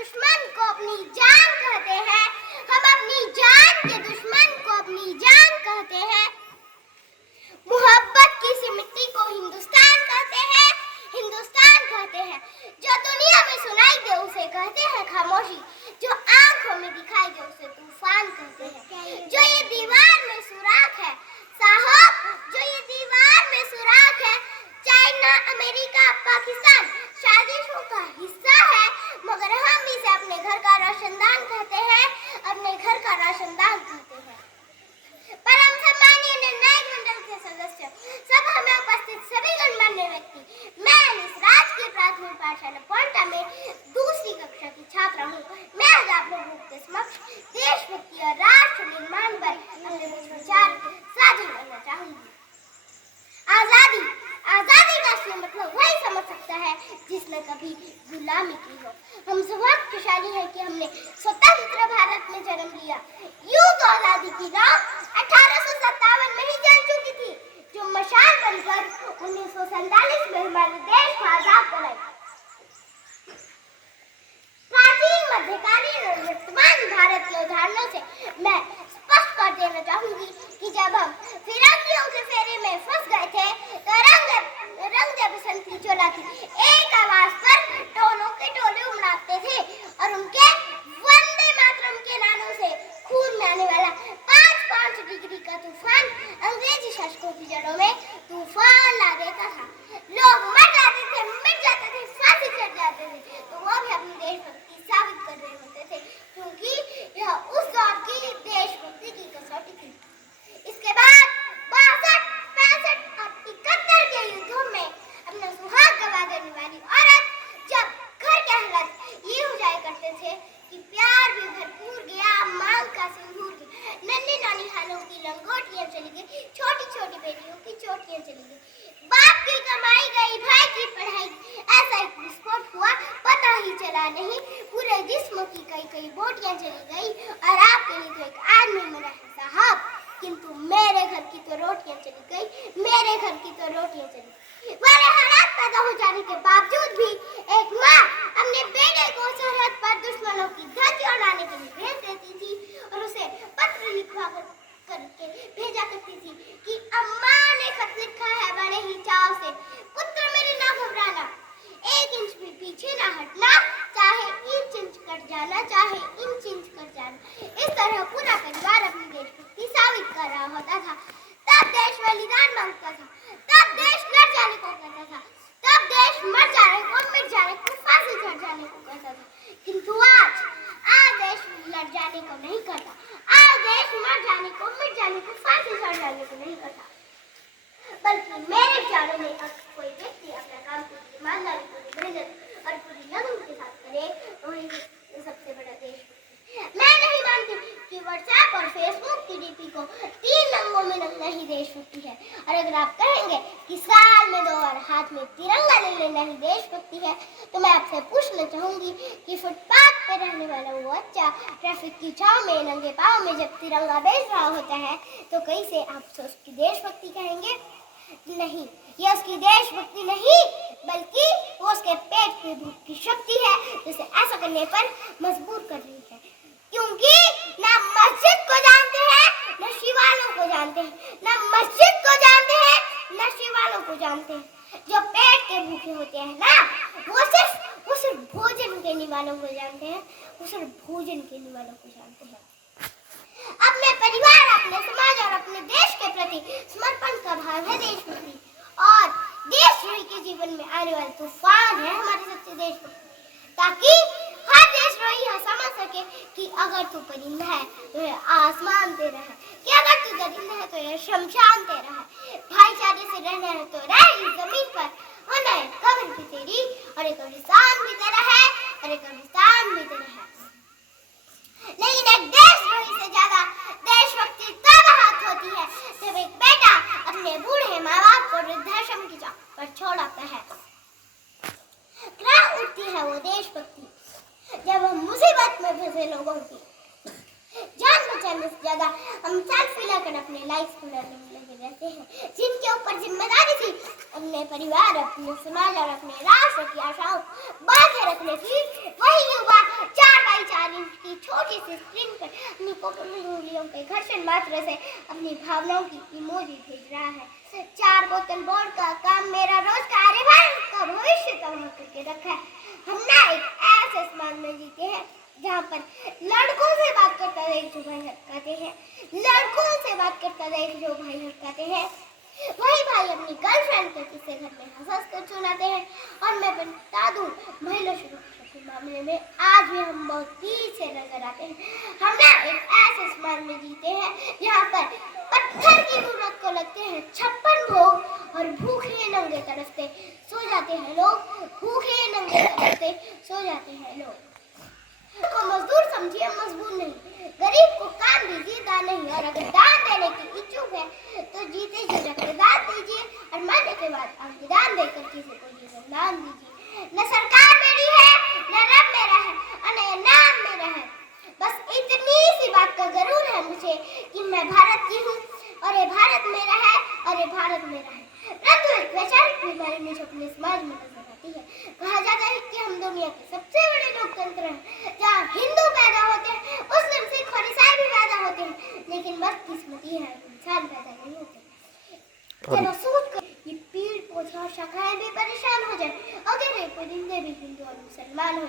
दुश्मन को अपनी जान कहते हैं, हम अपनी जान के दुश्मन को अपनी जान कहते हैं। मोहब्बत की सी मिट्टी को हिंदुस्तान कहते हैं, हिंदुस्तान कहते हैं। जो दुनिया में सुनाई दे उसे कहते हैं खामोशी, जो आंखों में दिखाई दे उसे तूफान कहते हैं। जो ये दीवार में सुराख है साहब, जो ये दीवार में सुराख है, चाइना अमेरिका पाकिस्तान साजिशों का हिस्सा है, मगर हम इसे अपने घर का रोशनदान कहते हैं, अपने घर का रोशनदान कहते हैं। परम सम्मानीय निर्णायक मंडल के सदस्य, सभा में उपस्थित सभी गणमान्य व्यक्ति, मैं इस राजकीय प्राथमिक पाठशाला पोंटा में दूसरी कक्षा की छात्रा हूँ। मैं आज आप लोगों के समक्ष देशभक्ति और राष्ट्र निर्माण पर अपने कुछ विचार साझा करना चाहूंगी। आजादी, आजादी का असली मतलब वही समझ सकता है जिसने कभी गुलामी की हो। हम सौभाग्यशाली हैं कि हमने स्वतंत्र भारत में जन्म लिया। यूं तो आजादी की राह 1857 में ही जल चुकी थी, जो मशाल बनकर 1947 में हमारे देश को आजाद कराई। प्राचीन, मध्यकालीन और वर्तमान भारतीय उदाहरणों से मैं स्पष्ट कर देना चाहूंगी कि जब हम फिरंगियों के फेरे में फंस गए थे तो रंग दे बसंती चोला की एक आवाज पर टोलों के टोले उमड़ाते थे और उनके वंदे मातरम के नारों से खून में आने वाला 5-5 डिग्री का तूफान अंग्रेजी शासकों की जड़ों में तूफान ला देता था। लोग मर जाते थे, मिट जाते थे, फांसी चढ़ जाते थे, तो वो भी अपनी देशभक्ति साबित कर रहे होते थे, क्योंकि यह उस दौर की देशभक्ति की कसौटी थी। इसके बाद 62, 65 और 71 के युद्धों में अपना सुहाग गवा देने वाली औरत जब घर के हालात ये हो जाया करते थे कि प्यार भी भरपूर गया, मांग का सिंदूर गया, नन्ही नानी हालों की लंगोटियां चली गई, छोटी छोटी बेटियों की चोटियां चली गई, बाप की कमाई गई, भाई की पढ़ाई, ऐसा एक विस्फोट हुआ पता ही चला नहीं, पूरे जिस्म की कई बोटियां चली गई और आपके लिए तो एक आदमी मरा है साहब, किंतु मेरे घर की तो रोटियां चली गई, मेरे घर की तो रोटियां चली गई। वाले हालात पैदा हो जाने के बावजूद भी एक माँ अपने बेटे को सरहद पर दुश्मनों की धज्जियां उड़ाने के लिए भेज देती थी और उसे पत्र लिखवा करके भेजा करती थी कि अम्मा ने खत लिखा है बड़े ही चाव से, पुत्र मेरे ना घबराना, 1 इंच भी पीछे ना हटना, चाहे इंच कट जाना, चाहे इंच कट जाना। इस तरह पूरा परिवार अपनी देशभक्ति साबित कर रहा होता था। तब देश बलिदान मांगता था, तब देश लड़ जाने को कहता था, तब देश मर जाने को, मिट जाने को, फांसी चढ़ जाने को कहता था। किंतु आज देश लड़ जाने को नहीं कहता, आज देश मर जाने को, मिट जाने को, फांसी चढ़ जाने को नहीं कहता, बल्कि मेरे विचारों में कोई व्यक्ति अपना काम पूरी ईमानदारी, पूरी मेहनत और पूरी लगन के साथ करे तो वही सबसे बड़ा देश। मैं नहीं मानती कि व्हाट्सएप और फेसबुक की डीपी को 3 रंगों में रंगना ही देशभक्ति है, और अगर आप कहेंगे कि साल में 2 बार हाथ में तिरंगा ले लेना ही देशभक्ति है, तो मैं आपसे पूछना चाहूंगी कि फुटपाथ पर रहने वाला वो बच्चा ट्रैफिक की छांव में नंगे पांव में जब तिरंगा बेच रहा होता है तो कैसे आप उसकी देशभक्ति कहेंगे? नहीं, यह उसकी देशभक्ति नहीं, बल्कि वो उसके पेट की भूख की शक्ति है जिसे ऐसा करने पर मजबूर कर रही है, क्योंकि ना मस्जिद को जानते हैं, न शिवालों को जानते हैं, ना मस्जिद को जानते हैं, न शिवालों को जानते हैं। जो पेट के भूखे होते हैं ना, वो सिर्फ भोजन करने वालों को जानते हैं, वो सिर्फ भोजन करने वालों को जानते हैं। अपने परिवार, अपने समाज और अपने देश के प्रति समर्पण का भाव है देशभक्ति, और देशद्रोही के जीवन में आने वाले तूफान है हमारी सच्ची देशभक्ति, ताकि हर देशद्रोही यह समझ सके कि अगर तू परिंदा है तो यह आसमान तेरा है, कि अगर तू दरिंदा है तो यह शमशान तेरा है, भाईचारे से रहना है तो रह इस जमीन पर, वरना एक कब्र भी तेरी और एक कब्रिस्तान भी तेरा है, और एक कब्रिस्तान भी तेरा है। लेकिन एक देशद्रोही से ज्यादा देशभक्ति तब हाथ होती है जब एक बेटा अपने बूढ़े माँ बाप को वृद्धाश्रम की चौक पर छोड़ आता है। क्रांति उठती है वो देशभक्ति जब हम मुसीबत में फंसे लोगों की जान बचाने से ज्यादा हम सेल्फी लेकर अपने लाइफ को लड़ने में लगे रहते हैं, जिनके ऊपर जिम्मेदारी थी अपने परिवार, अपने समाज और अपने राष्ट्र की आशाओं बांधे रखने की। वही युवा से स्क्रीन पर अपनी कोमल उंगलियों के घर्षण मात्र से अपनी भावनाओं की इमोजी भेज रहा है। 4 बोतल बोर्ड का काम मेरा रोज का अरे भारत का भविष्य तबाह करके रखा है। हम ना एक ऐसे समाज में जीते हैं जहाँ पर लड़कों से बात करता देख जो भाई हटकाते हैं, लड़कों से बात करता देख जो भाई हटकाते हैं, वही भाई अपनी गर्लफ्रेंड को किसी घर में हंस कर सुनाते हैं। और मैं बता दूं, महिला सुरक्षा के मामले में आज भी हम बहुत पीछे नजर आते हैं। हम ना एक ऐसे समाज में जीते हैं जहाँ पर पत्थर की जरूरत को लगते हैं 56 भोग और भूखे नंगे तड़पते सो जाते हैं लोग, भूखे नंगे तड़पते सो जाते हैं लोग। को मजदूर समझिए, मजबूर नहीं। गरीब को काम दीजिए, दान नहीं। और अगर दान देने की इच्छुक है तो जीते जी रक्तदान दीजिए और मरने के बाद अंगदान देकर किसी को जीवन दान दीजिए। न सरकार मेरी है, न रब मेरा है और न नाम मेरा है। बस इतनी सी बात का जरूर है मुझे कि मैं भारत की हूँ और ये भारत मेरा है और ये भारत मेरा है। परंतु एक वैचारिक बीमारी मुझे अपने समाज में नजर आती है। कहा जाता है कि हम दुनिया के सबसे बड़े लोकतंत्र हैं, जहाँ हिंदू पैदा होते हैं, मुस्लिम, सिख और ईसाई भी पैदा होते हैं, लेकिन बदकिस्मती है इंसान पैदा नहीं होते। जरा सोच कर ये पेड़ पौधे और शाखाएं भी परेशान हो जाए अगर ये परिंदे भी हिंदू और मुसलमान हो।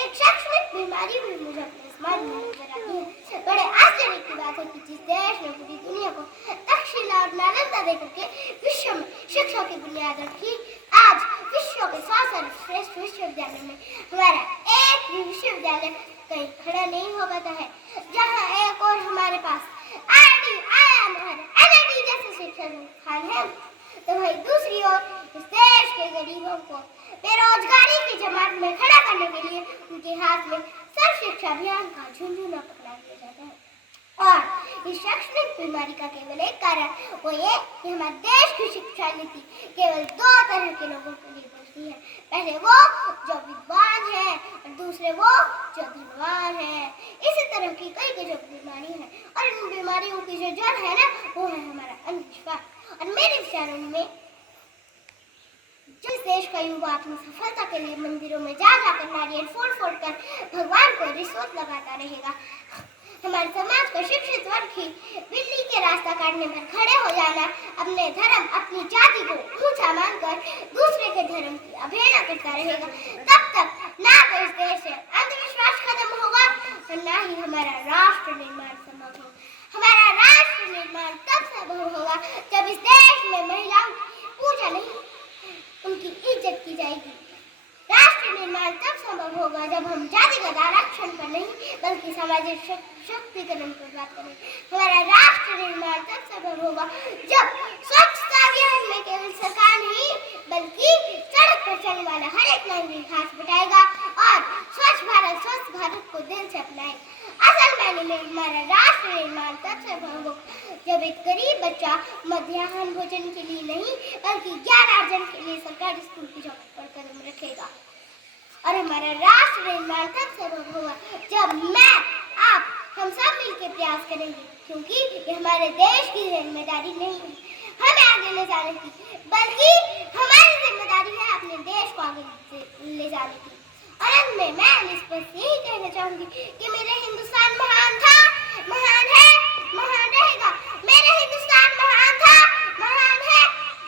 एक शैक्षणिक बीमारी भी मुझे अपने समाज में नजर आती है। बड़े आश्चर्य की बात है कि जिस देश ने पूरी दुनिया को तक्षशिला और नालंदा देकर के विश्व में शिक्षा की बुनियाद रखी, आज विश्व के 100 सर्वश्रेष्ठ विश्वविद्यालय में हमारा एक भी विश्वविद्यालय कहीं खड़ा नहीं हो पाता है। जहाँ एक और हमारे पास IIT, IIM और NIT जैसे शिक्षा संस्थान है, तो वही दूसरी ओर इस देश के गरीबों को बेरोजगारी की जमात में खड़ा करने के लिए उनके हाथ में सर्व शिक्षा अभियान का झुंझुना पकड़ा दिया जाता है। और इस शैक्षणिक बीमारी का केवल एक कारण वो ये कि हमारे देश की शिक्षा नीति केवल 2 तरह के लोगों के लिए बोलती है। पहले वो जो विद्वान है और दूसरे वो जो धनवान है। इसी तरह की कई जो बीमारी है और इन बीमारियों की जो जड़ है ना, वो है हमारा अंधविश्वास। और मेरे विचारों में जिस देश का युवा अपनी सफलता के लिए मंदिरों में जा जाकर नारियल फोड़ फोड़ कर भगवान को रिश्वत लगाता रहेगा, हमारे समाज का शिक्षित वर्ग ही बिल्ली के रास्ता काटने पर खड़े हो जाना, अपने धर्म, अपनी जाति को ऊंचा मानकर दूसरे के धर्म की अवहेलना करता रहेगा, तब तक ना तो इस देश से अंधविश्वास खत्म होगा और ना ही हमारा राष्ट्र निर्माण संभव होगा। हमारा राष्ट्र निर्माण तब संभव होगा जब इस देश में महिलाओं की पूजा नहीं, उनकी इज्जत की जाएगी। राष्ट्र निर्माण तब संभव होगा जब हम जातिगत आरक्षण पर नहीं बल्कि सामाजिक शक्तिकरण पर बात करें। हमारा राष्ट्र निर्माण तब संभव होगा जब स्वच्छता अभियान में केवल सरकार नहीं बल्कि सड़क पर चलने वाला हर एक नागरिक हाथ बटाएगा और स्वच्छ भारत को दिल से अपनाएगा। असल मायने में हमारा राष्ट्र निर्माण तब संभव होगा जब एक गरीब बच्चा मध्याह्न भोजन के लिए नहीं बल्कि 11 अर्जन के लिए सरकारी स्कूल की चौखट पर कदम रखेगा। और हमारा राष्ट्र निर्माण तब संभव होगा जब मैं, आप, हम सब मिलकर प्रयास करेंगे, क्योंकि ये हमारे देश की जिम्मेदारी नहीं है हमें आगे ले जाने की, बल्कि हमारी जिम्मेदारी है अपने देश को आगे ले जाने की। और अंत में मैं इस पर यही कहना चाहूंगी कि मेरा हिंदुस्तान महान था, महान है, महान रहेगा। मेरा हिंदुस्तान महान था, महान है,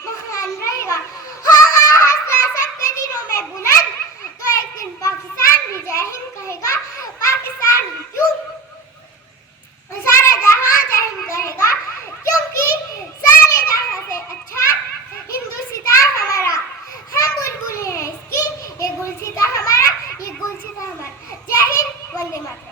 महान रहेगा। होगा हौसला सबके दिलों में बुलंद तो एक दिन पाकिस्तान भी जय हिंद कहेगा। पाकिस्तान क्यों, सारा जहां जय हिंद कहेगा, क्योंकि सारे जहां से अच्छा हिंदुस्ता हमारा। हम बुलबुल हैं इसकी, ये गुलसिता हमारा, ये गुलसिता हमारा। जय हिंद, वंदे मातरम।